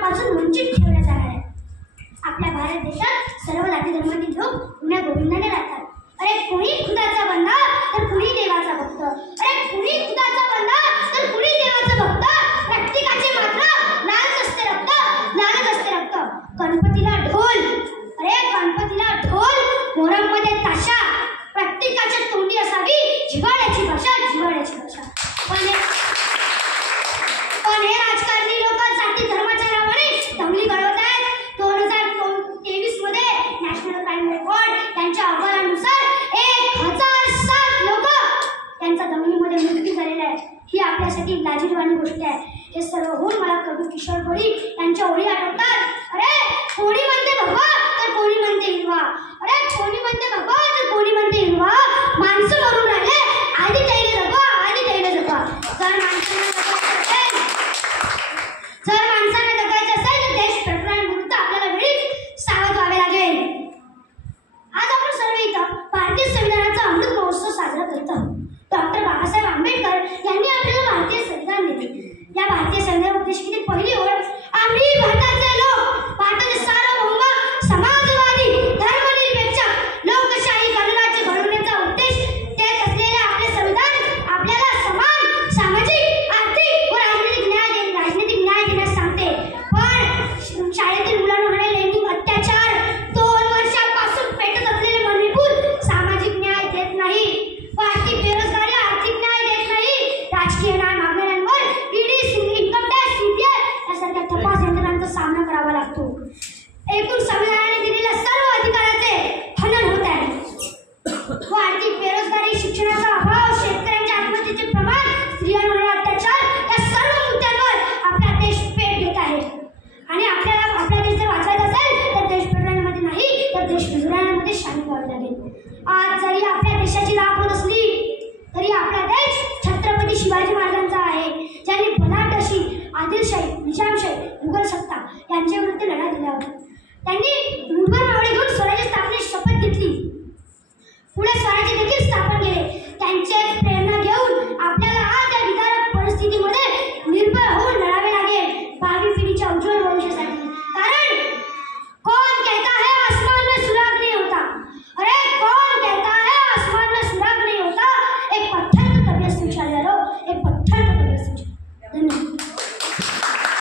हक्कापासून वंचित ठेवल्या जाणार आहे। आपल्या भारत देशात सर्व जाती धर्मातील लोक गुण्या गोविंदाने राहतात। अरे कुणी खुदाचा बंदा तर कुणी देवाचा भक्त, अरे कुणी खुदाचा बंदा तर कुणी देवाचा भक्त, प्रत्येकाचे मात्र लालच असते रक्त, लालच असते रक्त। गणपतीला ढोल, अरे गणपतीला ढोल, मोहरममध्ये ताशा, प्रत्येकाच्या तोंडी असावी जिव्हाळ्याची भाषा, जिव्हाळ्याची भाषा। पण हे राजकारणी लोक जाती धर्माच्या नावाने दंगली घडवत आहेत। 2023 मध्ये नॅशनल क्राईम रेकॉर्ड यांच्या अहवालानुसार 1007 लोक त्यांचा दंगलीमध्ये मृत्यू झालेला आहे। ही आपल्यासाठी लाजिरवाणी गोष्ट आहे। हे सर्व होऊन मला कवी किशोर कोळी यांच्या ओळी आठवतात। अरे कोणी म्हणते भगवा तर कोणी म्हणते हिरवा, अरे कोणी म्हणते भगवा तर कोणी म्हणते हिरवा, माणसं मरून राहिले आधी तैले जगवा, आधी तैले जगवा। जर माणसाने जगायचं असेल तर देश प्रकरणाविरुद्ध आपल्याला वेळीच सावध व्हावे लागेल। आज आपण सर्व इथं भारतीय संविधानाचा अमृत महोत्सव साजरा करत आहोत। डॉक्टर बाबासाहेब आंबेडकर यांनी आपल्याला भारतीय संविधान दिले। या भारतीय संविधान उद्देशिकेतील पहिली ओळ, आम्ही भारताचे लोक, भारताचे सार्वभौम समाजवादी धर्मनिरपेक्ष लोकशाही गणराज्य घडवण्याचा उद्देश देत असलेले आपले संविधान आपल्याला समान सामाजिक, आर्थिक व राजनीतिक न्याय देण्यास सांगते। पण शाळेतील मुलांना होणारे लैंगिक अत्याचार, 2 वर्षांपासून पेटत असलेले मणिपूर सामाजिक न्याय देत नाही, वाढती बेरोजगारी आर्थिक न्याय देत नाही, राजकीय न्याय मागणाऱ्यांवर ईडी, इन्कम टॅक्स, सीबीआय यासारख्या तपास यंत्रणांचा सामना करावा लागतो। एकूण संविधानाने दिलेल्या सर्व अधिकाराचे हनन होत आहे। वाढती बेरोजगारी, शिक्षणाचा अभाव, शेतकऱ्यांच्या आत्महत्येचे प्रमाण, स्त्रियांवर होणारे अत्याचार या सर्व मुद्द्यांवर आपला देश पेट घेत आहे। आणि आपल्याला आपला देश जर वाचवायचा असेल तर देश प्रकरणामध्ये नाही तर देश विधानामध्ये शामिल व्हावे लागेल। आज जरी आपल्या देशाची राख होत असली तरी आपला देश छत्रपती शिवाजी महाराजांचा आहे, ज्यांनी बलाढ्य अशी आदिलशाही, निजामशाही